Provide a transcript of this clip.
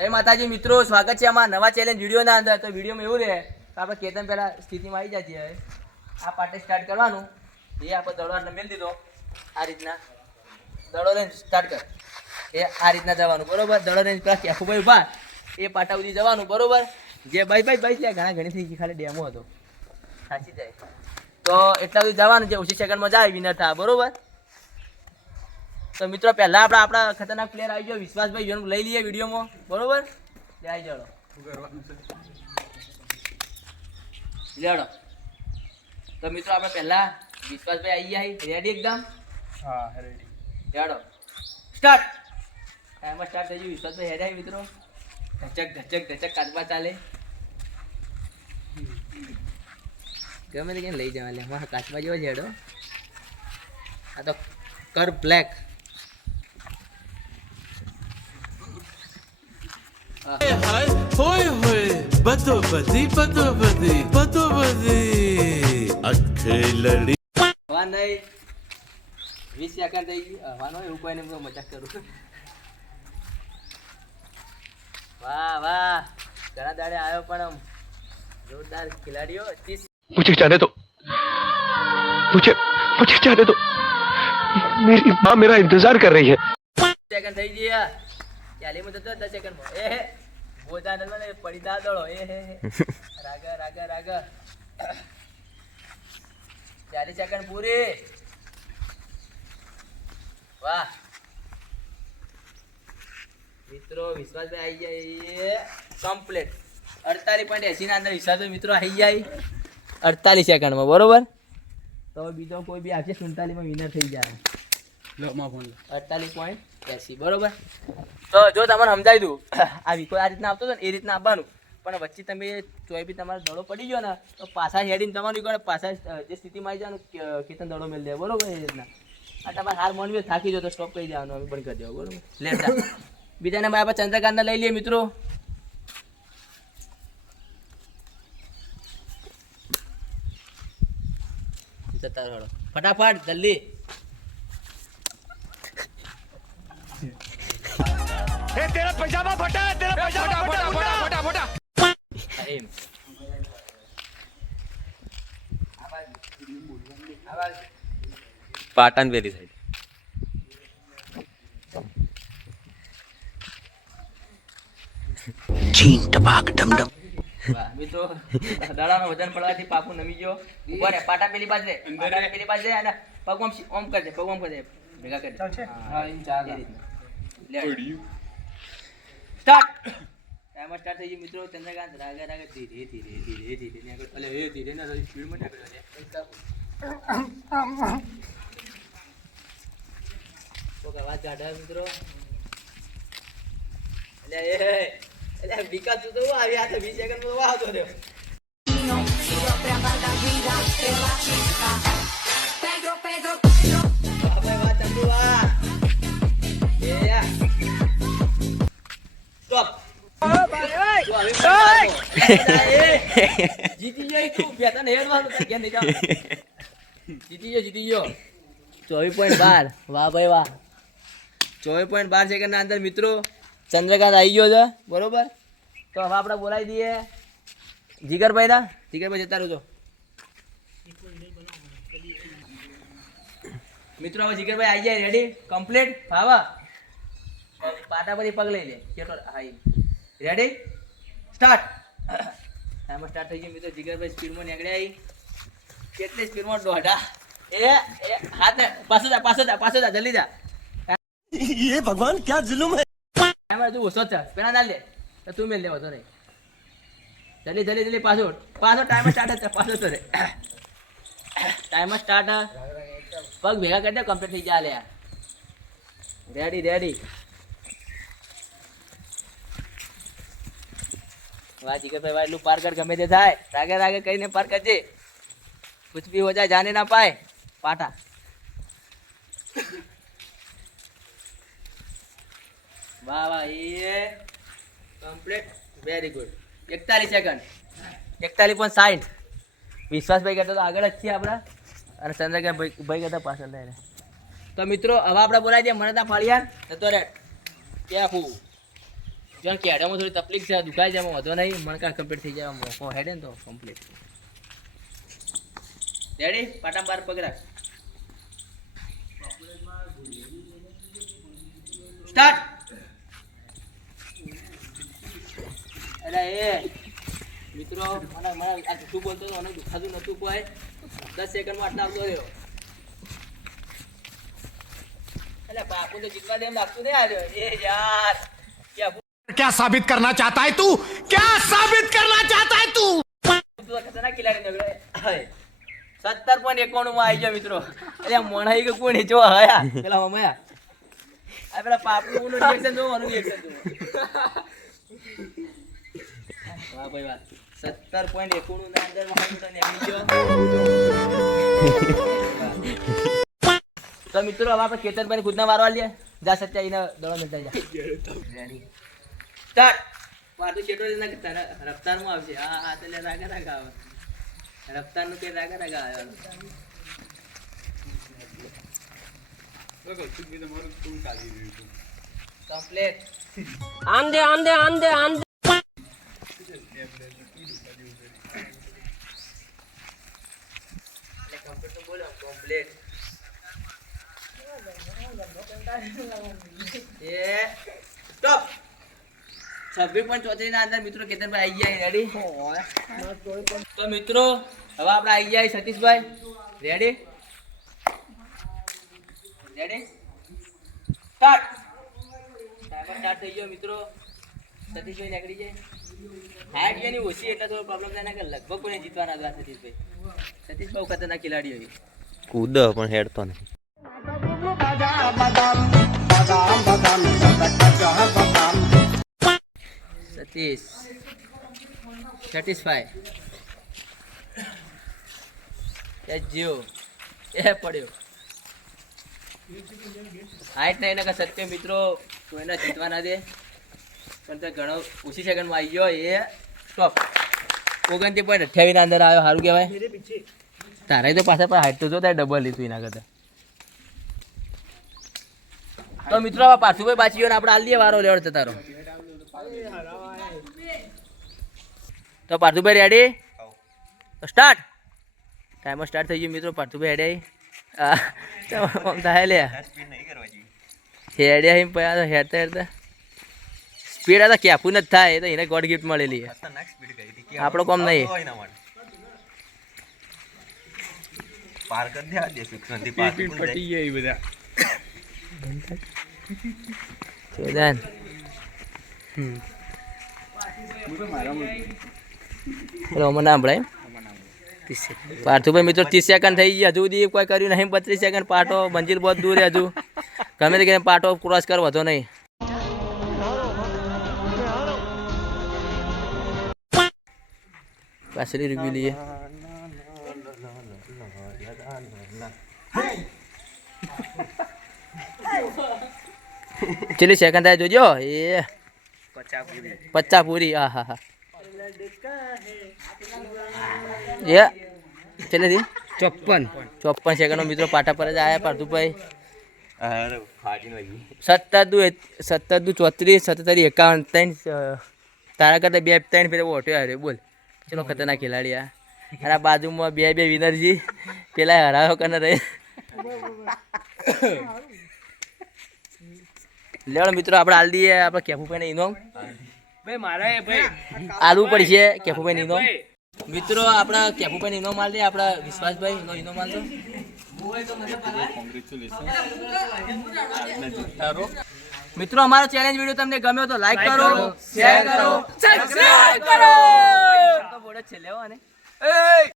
જય માતાજી મિત્રો, સ્વાગત છે અમારા નવા ચેલેન્જ વિડીયોના અંદર. તો વિડીયોમાં એવું રહે તો આપણે કેતન પહેલાં સ્થિતિમાં આવી જાય છીએ. આ પાર્ટે સ્ટાર્ટ કરવાનું. એ આપણે દડોને મેળ દીધો આ રીતના. દડો લઈને સ્ટાર્ટ કર. એ આ રીતના જવાનું બરોબર. દડો લઈને પેલા કેફુભાઈ ઉભા એ પાટા સુધી જવાનું બરોબર. જે ભાઈ ત્યાં ઘણા ઘણી થઈ ગઈ, ખાલી ડેમો હતો, સાચી જાય તો એટલા સુધી જવાનું. જે ઓછી સેકન્ડમાં જાય વિનર થાય બરોબર. તો મિત્રો પહેલા આપણા ખતરનાક પ્લેયર આવી ગયો વિશ્વાસભાઈ, જેનું લઈ લઈએ વિડીયોમાં બરોબર. લે આવી જાડો લેડો. તો મિત્રો આપણે પહેલા વિશ્વાસભાઈ આવી ગયા. રેડી એકદમ? હા રેડી. લેડો સ્ટાર્ટ. ટાઈમર સ્ટાર્ટ થઈ ગયું. વિશ્વાસભાઈ હેડ આવી મિત્રો. ધચક કાચબા ચાલે. ગમે તે ક્યાં લઈ જવા લે. મારા કાચબા જેવો છે હેડો. આ તો કર બ્લેક. होय बतो बदी अखे लड़ी વાહ નહીં 20 સેકન્ડ થઈ ગઈ. હવાનો એવું કોઈને મજાક કરું. વાહ ઘણા દાડે આવ્યો પણ આમ જોરદાર ખિલાડીઓ. 30 मुझे जाने दो, मुझे जाने दो, मेरी माँ मेरा इंतजार कर रही है. સેકન્ડ થઈ ગયા. ચાલીમાં જતો 10 સેકન્ડમાં. એ બોધા નતો ને પડી દા દળો. એ રાગ 40 સેકન્ડ પૂરી. વાહ મિત્રો, વિશ્વાસભાઈ આવી જાય કમ્પ્લીટ. 48.80 ના અંદર વિશ્વાસભાઈ મિત્રો આવી જાય 48 સેકન્ડમાં બરોબર. તો બીજો કોઈ બી આવશે 47 માં વિનર થઈ જાય. 48.80 બરોબર. તો જો તમને સમજાવી દઉં, આ વીકો આ રીતના આવતો હતો ને એ રીતના આવવાનું, પણ વચ્ચે તમે ચોઈ બી તમારો દડો પડી ગયો ને તો પાછા હેડીને તમારું પાછા જે સ્થિતિમાં આવી જવાનું કેતન દડો મેળ દે બરોબર. એ રીતના આ તમારે હાર માનવી થાકી જો તો સ્ટોપ કરી દેવાનું, અમે બંધ કરી દેવું બરોબર. લેતા બીજાને મારા પાસે ચંદ્રકાંતને લઈ લઈએ મિત્રો. જતા રહો ફટાફટ જલ્દી. तेरा पजामा फटा है, तेरा पजामा फटा. એમ પાટણ પેલી સાઈડ વાહ મિત્રો, દડાનો વજન પડવાથી પાપુ નમી ગયો. ઉભો રે, પાટા પેલી બાજુ રે, પાટા પેલી બાજુ રે અને પગ ઓમ કરી દે, પગ ઓમ કરી દે, ભેગા કરી દે. હા એમ ચાલે. સ્ટાર્ટ. ટાઈમર સ્ટાર્ટ થઈ ગયું મિત્રો. ચંદ્રકાંત રાગે ધીરે આગળ. અલે એ ધીરે ના સ્પીડમાં આગળ વધે. તો અવાજ કાઢે મિત્રો. એટલે વિકાસ તો આવી આ તો 20 સેકન્ડ માં વાહતો રહ્યો. સ્ટોપ. જીતી ગયો તું. બેતા હેડવાનું કે નહીં જાવ. જીતી ગયો 24.12. વાહ ભાઈ વાહ. 24.12 સેકન્ડના અંદર મિત્રો ચંદ્રકાંત આવી ગયો છે બરોબર. તો હવે આપણે બોલાવી દઈએ જીગરભાઈ ના. જીગરભાઈ જતા રહેજો મિત્રો. હવે જીગરભાઈ આવી જાય રેડી કમ્પ્લીટ. ભાવા પાટા પરથી પગ લઈ લે. કેટલો હા રેડી સ્ટાર્ટ. ટાઈમર સ્ટાર્ટ થઈ ગયું મિત્રો. જીગરભાઈ સ્પીડમાં નીકળ્યા. આવી કેટલી સ્પીડમાં દોઢા. એ હાથ પાછો જા જલ્દી જા. ये भगवान क्या जुल्म है. ટાઈમર તું ઓછો છે પેલા ના લે તો તું મેલ લેવો તો નહીં. જલ્દી પાછો ટાઈમર સ્ટાર્ટ છે. પાછો તો રે ટાઈમર સ્ટાર્ટ. પગ ભેગા કરી દે, કમ્પ્લીટ થઈ જાય. લે રેડી. વાહ જીગરભાઈ વાહ, એટલું પાર કર ગમે તે થાય. રાગે કહીને પાર કરજે. कुछ भी हो जाए जाने ना पाए. पाटा वाह ये कंप्लीट वेरी गुड. 41 સેકન્ડ 41.60. વિશ્વાસભાઈ કહેતા તો આગળ જ છીએ આપણા અને ચંદ્રકાંત ભાઈ કહેતા પાછળ લઈને. તો મિત્રો હવે આપણે બોલાવી દઈએ મને તા ફળિયા તો રે કે હું જો કેડામાં થોડી તકલીફ છે, દુખાય છે, એમાં વધો નહીં, મણકા કમ્પ્લીટ થઈ જાય, મોકો હેડે ને તો કમ્પ્લીટ. રેડી? પાટા બાર પગ રાખ. સ્ટાર્ટ. અરે એ મિત્રો મને આ શું બોલતો હતો, મને દુખાતું નતું કોઈ. 10 સેકન્ડમાં આટલા આવતો રહ્યો. એટલે બાપુ તો જીતવા દે એમ લાગતું નહીં આવ્યો. એ યાર क्या साबित करना चाहता है तू? क्या साबित करना चाहता है तू? ખતરનાક ખિલાડી નગડે. 17.91 માં આવી ગયો મિત્રો. એટલે મોણાઈ કે કોણ જો હયા પેલા મમયા આ પેલા પાપુ નું રિએક્શન જો મારું રિએક્શન જો વાહ ભાઈ વાહ. 17.91 ના અંદર માં તો નીકળી ગયો. તો મિત્રો હવે આપણે કેતનભાઈ ખુદના વારવા લે. જા સત્યા એને દડો મળતા જા. Ready start. વાતો છેટો ના કરતા રફતારમાં આવશે. હા હા એટલે રાગા રાગા આવે. રફતાર નું કે રાગા રાગા આવે. કમ્પ્લીટ. આંધે આંધે આંધે આંધે કમ્પ્લીટ તો બોલો કમ્પ્લીટ. એ સ્ટોપ. 26.34 ના અંદર મિત્રો કેતનભાઈ આવી ગયા. રેડી? તો મિત્રો હવે આપણે આવી ગયા Satishbhai. Ready? Ready start. Timer start થઈ ગયો મિત્રો. સતીશભાઈ નીકળી જાય. હાઈટ જેની ઓછી એટલે થોડો પ્રોબ્લેમ થાય ને કે લગભગ કોઈને જીતવાના હતા સતીશભાઈ. સતીશ બહુ ખતરનાક ખેલાડી હોય. કૂદ પણ હેડતો નહીં. સતીશ સેટિસ્ફાય. એ જીવ એ પડ્યો. હાઈટ નહીં ને કે સત્ય મિત્રો કોઈને જીતવા ના દે. પણ તો ઘણો ઓછી સેકન્ડમાં આવી ગયો. એ સ્ટોપ. 29.28 ના અંદર આવ્યો. સારું કહેવાય. તારે તો પાછા હાઈટ તો જો તારે ડબલ લીધું એના કરતા. તો મિત્રો હવે પાર્થુભાઈ બાચી ગયો ને આપણે હાલ દઈએ વારો લેવડ તારો. તો પાર્થુભાઈ રેડી? સ્ટાર્ટ. ટાઈમર સ્ટાર્ટ થઈ ગયું મિત્રો. પાર્થુભાઈ હેડે થાય લે હેડ્યા એમ હેડતા હેડતા સ્પીડ આ તો કેપું નથી થાય. એ તો એને ગોડ ગિફ્ટ મળેલી. આપણો કોમ નહીં. પાર કરી દે આ દેશ નથી પાર પટી ગયા એ બધા. ચોદાન બોલો મને સાંભળાય. પાર્થુભાઈ મિત્રો 30 સેકન્ડ થઈ ગયા. હજુ સુધી કોઈ કર્યું નહીં. 32 સેકન્ડ. પાટો મંજિલ બહુ દૂર છે. હજુ ગમે તે કરીને પાટો ક્રોસ કરવો તો નહીં. પાછળ રિવ્યુ લઈએ. ચેલી સેકન્ડ થાય જોજો. એ 50 પૂરી. હા હા હા એ ચેલી 54 સેકન્ડ મિત્રો પાટા પર જ આવ્યા પાર્થુભાઈ. 17 34 17 51 3 તારા કરતા 2 3 ફેર ઓટ્યો હારે. બોલ ચલો ખતરનાક ખેલાડી આ. અને આ બાજુમાં બે વિનરજી પેલા હરાયો કને રહે. લેવડો મિત્રો આપણે હાલ દઈએ આપણે કેફુભાઈને ઇનામ. આલવું પડશે કેફુભાઈને ઇનામ. મિત્રો આપણા કેફુભાઈને ઇનામ આલ દે. આપણા વિશ્વાસભાઈ નો ઇનામ આલ દો. મિત્રો અમારો ચેલેન્જ વિડીયો તમને ગમ્યો તો લાઈક કરો, શેર કરો, સબસ્ક્રાઇબ કરો. તો બોડે છે લેવો અને